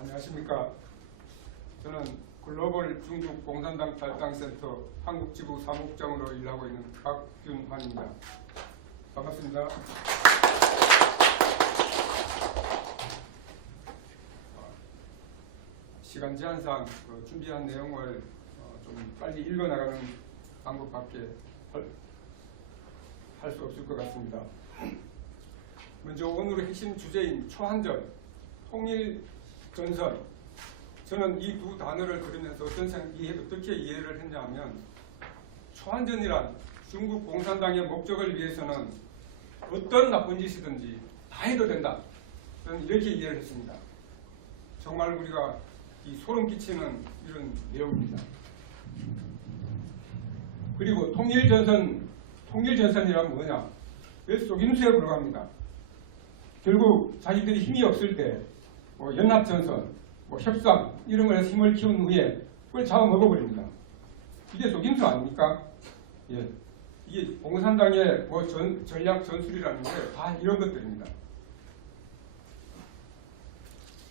안녕하십니까. 저는 글로벌 중국 공산당 탈당센터 한국지부 사무국장으로 일하고 있는 박균환입니다. 반갑습니다. 시간 제한상 준비한 내용을 좀 빨리 읽어나가는 방법밖에 할 수 없을 것 같습니다. 먼저 오늘의 핵심 주제인 초한전, 통일전선. 저는 이 두 단어를 들으면서 어떻게 이해를 했냐 하면, 초한전이란 중국 공산당의 목적을 위해서는 어떤 나쁜 짓이든지 다 해도 된다. 저는 이렇게 이해를 했습니다. 정말 우리가 이 소름 끼치는 이런 내용입니다. 그리고 통일전선이란 뭐냐? 왜 속임수에 불과합니다. 결국 자기들이 힘이 없을 때 연합전선, 협상 이런 걸 해서 힘을 키운 후에 그걸 잡아먹어버립니다. 이게 속임수 아닙니까? 예. 이게 공산당의 전략 전술이라는 게 다 이런 것들입니다.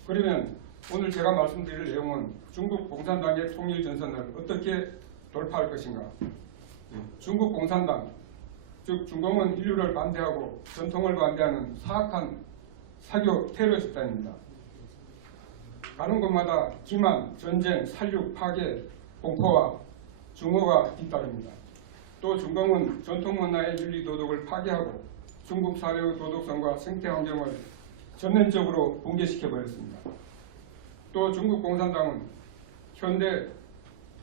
그러면 오늘 제가 말씀드릴 내용은 중국 공산당의 통일전선을 어떻게 돌파할 것인가. 중국 공산당, 즉 중공은 인류를 반대하고 전통을 반대하는 사악한 사교 테러 집단입니다. 가는 곳마다 기만, 전쟁, 살육, 파괴, 공포와 증오가 뒤따릅니다. 또 중공은 전통 문화의 윤리 도덕을 파괴하고 중국 사회의 도덕성과 생태 환경을 전면적으로 붕괴시켜버렸습니다. 또 중국 공산당은 현대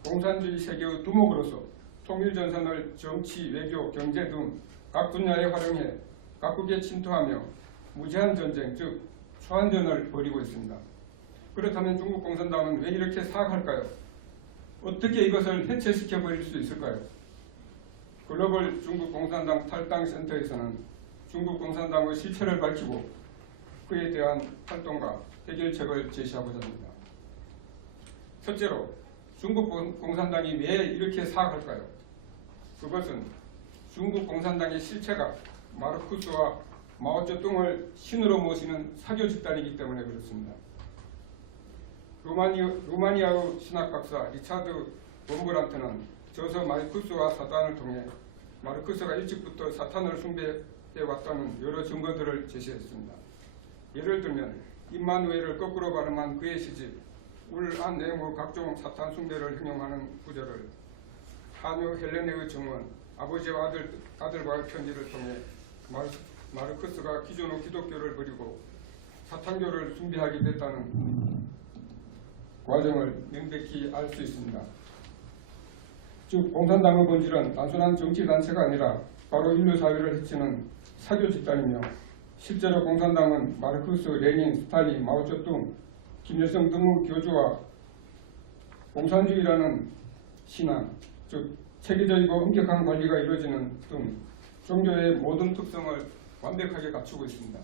공산주의 세계의 두목으로서 통일전선을 정치, 외교, 경제 등 각 분야에 활용해 각국에 침투하며 무제한 전쟁, 즉 초한전을 벌이고 있습니다. 그렇다면 중국 공산당은 왜 이렇게 사악할까요? 어떻게 이것을 해체시켜 버릴 수 있을까요? 글로벌 중국 공산당 탈당센터에서는 중국 공산당의 실체를 밝히고 그에 대한 활동과 해결책을 제시하고자 합니다. 첫째로, 중국 공산당이 왜 이렇게 사악할까요? 그것은 중국 공산당의 실체가 마르크스와 마오쩌둥을 신으로 모시는 사교 집단이기 때문에 그렇습니다. 루마니아의 신학 박사 리차드 본브란트는 저서 마르크스와 사탄을 통해 마르크스가 일찍부터 사탄을 숭배해왔다는 여러 증거들을 제시했습니다. 예를 들면 임마누엘을 거꾸로 발음한 그의 시집 울 안 네모 각종 사탄 숭배를 형용하는 구절을 하묘 헬레네의 증언 아버지와 아들과의 편지를 통해 마르크스가 기존의 기독교를 버리고 사탄교를 숭배하게 됐다는 과정을 명백히 알 수 있습니다. 즉 공산당의 본질은 단순한 정치단체가 아니라 바로 인류사회를 해치는 사교 집단이며, 실제로 공산당은 마르크스, 레닌, 스탈린, 마오쩌둥, 김일성 등의 교주와 공산주의라는 신앙, 즉 체계적이고 엄격한 관리가 이루어지는 등 종교의 모든 특성을 완벽하게 갖추고 있습니다.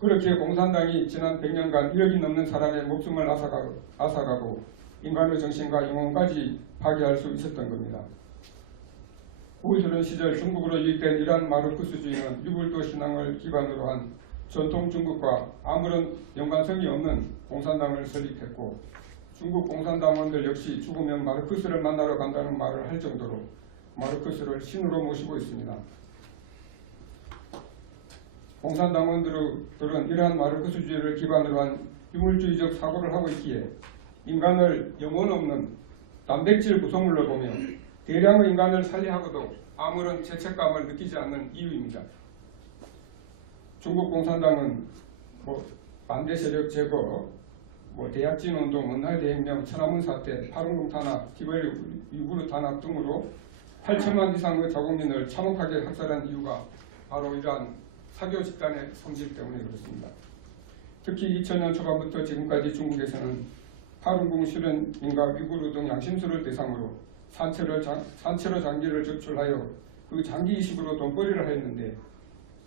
그렇게 공산당이 지난 100년간 1억이 넘는 사람의 목숨을 앗아가고 인간의 정신과 영혼까지 파괴할 수 있었던 겁니다. 구소련 시절 중국으로 유입된 이러한 마르크스주의는 유불도 신앙을 기반으로 한 전통 중국과 아무런 연관성이 없는 공산당을 설립했고, 중국 공산당원들 역시 죽으면 마르크스를 만나러 간다는 말을 할 정도로 마르크스를 신으로 모시고 있습니다. 공산당원들은 이러한 마르크스주의를 기반으로 한 유물주의적 사고를 하고 있기에 인간을 영혼 없는 단백질 구성물로 보며 대량의 인간을 살해하고도 아무런 죄책감을 느끼지 않는 이유입니다. 중국 공산당은 반대 세력 제거, 대약진 운동, 원나이 대혁명, 천안문 사태, 파룬궁 탄압, 티베트 우이구르 탄압 등으로 8천만 이상의 자국민을 참혹하게 학살한 이유가 바로 이러한 사교 집단의 성질 때문에 그렇습니다. 특히 2000년 초반부터 지금까지 중국에서는 파룬궁 수련인과 우이구르 등 양심수를 대상으로 산채로 장기를 적출하여 그 장기 이식으로 돈벌이를 하였는데,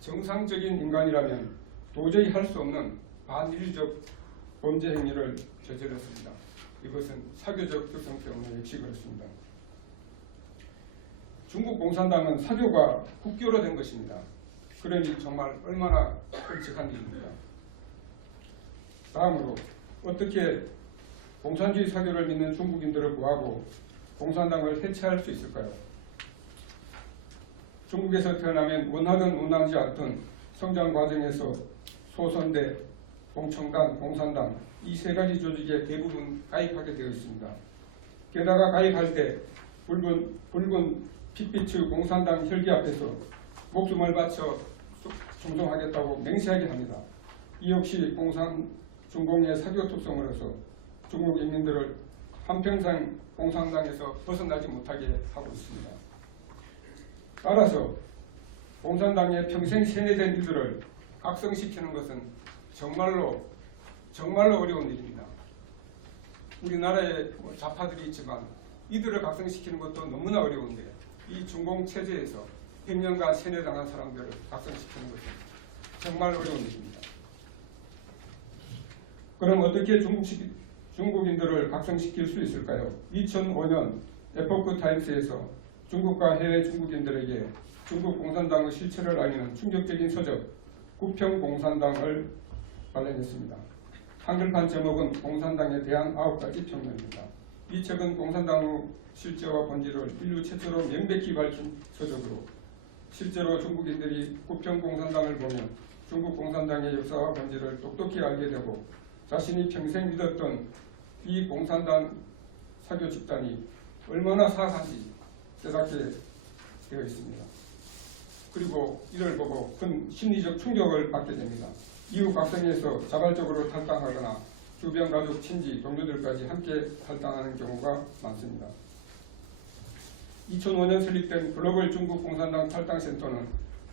정상적인 인간이라면 도저히 할 수 없는 반인류적 범죄 행위를 저질렀습니다. 이것은 사교적 특성 때문에 역시 그렇습니다. 중국 공산당은 사교가 국교로 된 것입니다. 그러니 정말 얼마나 끔찍한 일입니까? 다음으로 어떻게 공산주의 사교를 믿는 중국인들을 구하고 공산당을 해체할 수 있을까요? 중국에서 태어나면 원하든 원하지 않든 성장 과정에서 소선대, 공청당, 공산당 이 세 가지 조직에 대부분 가입하게 되어 있습니다. 게다가 가입할 때 붉은 핏빛의 공산당 혈기 앞에서 목숨을 바쳐 충성하겠다고 맹세하게 합니다. 이 역시 중공의 사교 특성으로서 중국 인민들을 한평생 공산당에서 벗어나지 못하게 하고 있습니다. 따라서 공산당에 평생 세뇌된 이들을 각성시키는 것은 정말로 어려운 일입니다. 우리나라에 좌파들이 있지만 이들을 각성시키는 것도 너무나 어려운데 이 중공 체제에서 100년간 세뇌당한 사람들을 각성시키는 것은 정말 어려운 일입니다. 그럼 어떻게 중국인들을 각성시킬 수 있을까요? 2005년 에포크 타임스에서 중국과 해외 중국인들에게 중국 공산당의 실체를 알리는 충격적인 서적 구평공산당을 발행했습니다. 한글판 제목은 공산당에 대한 9가지 평론입니다. 이 책은 공산당의 실제와 본질을 인류 최초로 명백히 밝힌 서적으로 실제로 중국인들이 구평공산당을 보면 중국 공산당의 역사와 본질을 똑똑히 알게 되고 자신이 평생 믿었던 이 공산당 사교 집단이 얼마나 사악한지 깨닫게 되어 있습니다. 그리고 이를 보고 큰 심리적 충격을 받게 됩니다. 이후 각성에서 자발적으로 탈당하거나 주변 가족, 친지, 동료들까지 함께 탈당하는 경우가 많습니다. 2005년 설립된 글로벌 중국 공산당 탈당센터는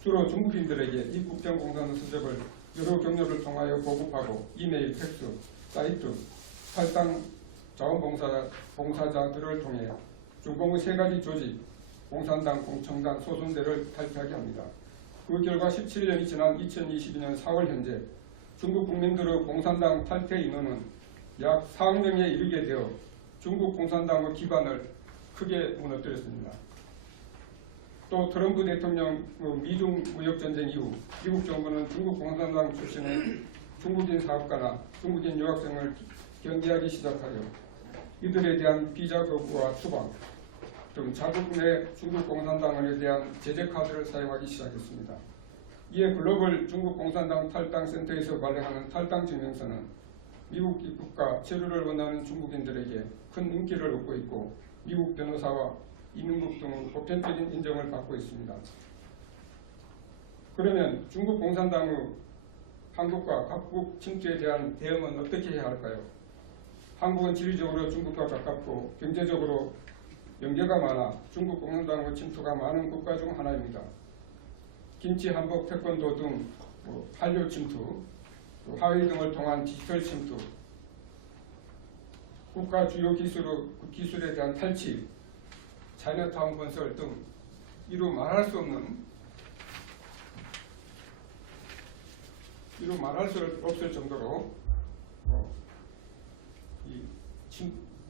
주로 중국인들에게 이 구평공산당 서적을 여러 경로를 통하여 보급하고 이메일, 팩스, 사이트, 탈당 자원봉사자들을 통해 중공의 세 가지 조직, 공산당, 공청당, 소선대를 탈피하게 합니다. 그 결과 17년이 지난 2022년 4월 현재 중국 국민들의 공산당 탈퇴 인원은 약 4억 명에 이르게 되어 중국 공산당의 기반을 크게 무너뜨렸습니다. 또 트럼프 대통령 미중 무역전쟁 이후 미국 정부는 중국 공산당 출신의 중국인 사업가나 중국인 유학생을 경계하기 시작하여 이들에 대한 비자 거부와 추방 등 자국 내 중국 공산당원에 대한 제재 카드를 사용하기 시작했습니다. 이에 글로벌 중국 공산당 탈당센터에서 발행하는 탈당 증명서는 미국 입국과 체류를 원하는 중국인들에게 큰 인기를 얻고 있고 미국 변호사와 이민국 등의 보편적인 인정을 받고 있습니다. 그러면 중국 공산당의 한국과 각국 침투에 대한 대응은 어떻게 해야 할까요? 한국은 지리적으로 중국과 가깝고 경제적으로 연계가 많아 중국 공산당의 침투가 많은 국가 중 하나입니다. 김치, 한복, 태권도 등 한류 침투, 화웨이 등을 통한 디지털 침투, 국가 주요 기술에 대한 탈취, 차이나타운 건설 등 이루 말할 수 없을 정도로 이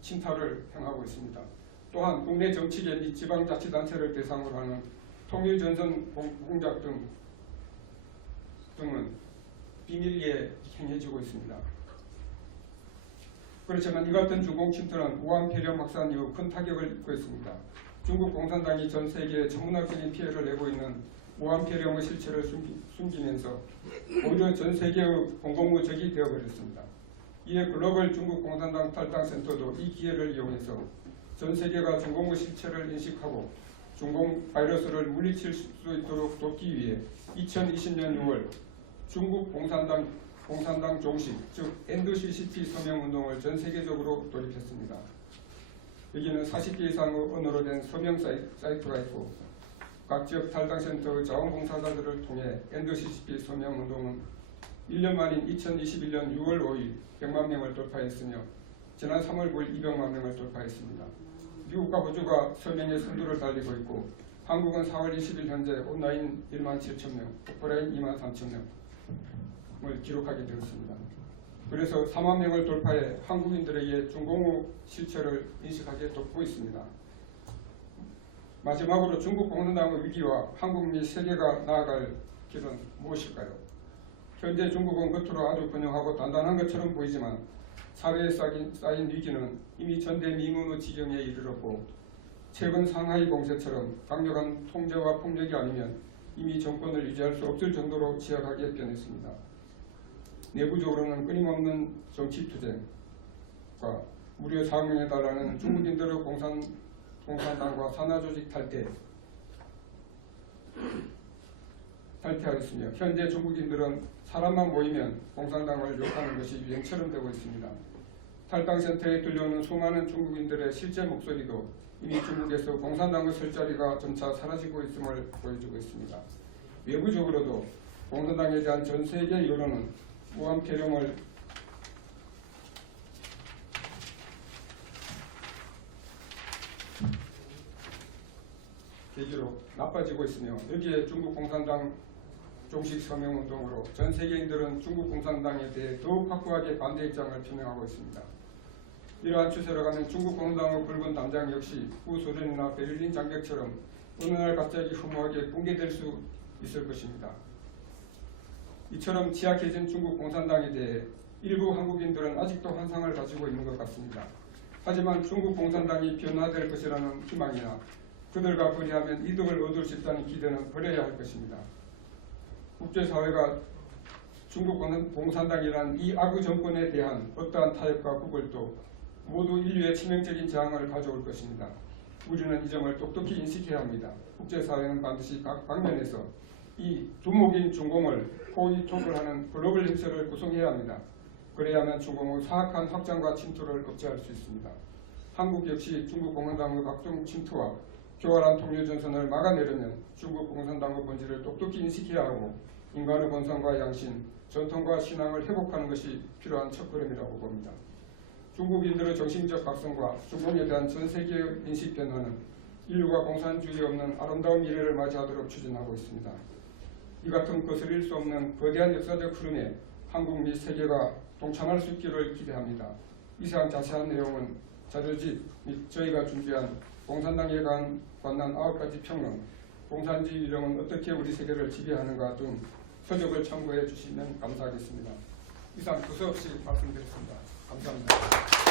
침탈을 행하고 있습니다. 또한 국내 정치계 및 지방자치단체를 대상으로 하는 통일전선 공작 등은 비밀리에 행해지고 있습니다. 그렇지만 이 같은 중공 침투는 우한 폐렴 확산 이후 큰 타격을 입고 있습니다. 중국 공산당이 전 세계에 전문학적인 피해를 내고 있는 우한 폐렴의 실체를 숨기면서 오히려 전 세계의 공공의 적이 되어버렸습니다. 이에 글로벌 중국 공산당 탈당센터도 이 기회를 이용해서 전 세계가 중공의 실체를 인식하고 중공 바이러스를 물리칠 수 있도록 돕기 위해 2020년 6월 중국 공산당 종식, 즉 NDCCP 서명운동을 전 세계적으로 돌입했습니다. 여기는 40개 이상의 언어로 된 서명 사이트가 있고 각 지역 탈당센터의 자원봉사자들을 통해 NDCCP 서명운동은 1년 만인 2021년 6월 5일 100만 명을 돌파했으며 지난 3월 9일 200만 명을 돌파했습니다. 미국과 호주가 서명의 선두를 달리고 있고 한국은 4월 20일 현재 온라인 1만 7천 명, 오프라인 2만 3천 명을 기록하게 되었습니다. 그래서 4만 명을 돌파해 한국인들에게 중공의 실체를 인식하게 돕고 있습니다. 마지막으로 중국 공산당의 위기와 한국 및 세계가 나아갈 길은 무엇일까요? 현재 중국은 겉으로 아주 번영하고 단단한 것처럼 보이지만 사회에 쌓인 위기는 이미 전대미문의 지경에 이르렀고 최근 상하이 공세처럼 강력한 통제와 폭력이 아니면 이미 정권을 유지할 수 없을 정도로 취약하게 변했습니다. 내부적으로는 끊임없는 정치 투쟁과 무려 4명에 달하는 중국인들의 공산당과 산하조직 탈퇴하였으며 현재 중국인들은 사람만 모이면 공산당을 욕하는 것이 유행처럼 되고 있습니다. 탈당센터에 들려오는 수많은 중국인들의 실제 목소리도 이미 중국에서 공산당의 설 자리가 점차 사라지고 있음을 보여주고 있습니다. 외부적으로도 공산당에 대한 전 세계 여론은 무한 폐렴을 계기로 나빠지고 있으며 여기에 중국 공산당 종식 서명운동으로 전 세계인들은 중국 공산당에 대해 더욱 확고하게 반대 입장을 표명하고 있습니다. 이러한 추세로 가면 중국 공산당의 붉은 담장 역시 구소련이나 베를린 장벽처럼 어느 날 갑자기 허무하게 붕괴될 수 있을 것입니다. 이처럼 취약해진 중국 공산당에 대해 일부 한국인들은 아직도 환상을 가지고 있는 것 같습니다. 하지만 중국 공산당이 변화될 것이라는 희망이나 그들과 거리하면 이득을 얻을 수 있다는 기대는 버려야 할 것입니다. 국제사회가 중국 공산당이라는 이 악의 정권에 대한 어떠한 타협과 구걸도 모두 인류의 치명적인 재앙을 가져올 것입니다. 우리는 이 점을 똑똑히 인식해야 합니다. 국제사회는 반드시 각 방면에서 이 두목인 중공을 포위토벌하는 글로벌 힘세를 구성해야 합니다. 그래야만 중공의 사악한 확장과 침투를 억제할 수 있습니다. 한국 역시 중국 공산당의 각종 침투와 교활한 통일 전선을 막아내려면 중국 공산당의 본질을 똑똑히 인식해야 하고 인간의 본성과 양심, 전통과 신앙을 회복하는 것이 필요한 첫걸음이라고 봅니다. 중국인들의 정신적 각성과 중공에 대한 전 세계의 인식 변화는 인류가 공산주의 없는 아름다운 미래를 맞이하도록 추진하고 있습니다. 이 같은 거스릴 수 없는 거대한 역사적 흐름에 한국 및 세계가 동참할 수 있기를 기대합니다. 이상 자세한 내용은 자료집 및 저희가 준비한 공산당에 관한 9가지 평론, 공산주의 유령은 어떻게 우리 세계를 지배하는가 등 서적을 참고해 주시면 감사하겠습니다. 이상 두서없이 말씀드렸습니다. 감사합니다.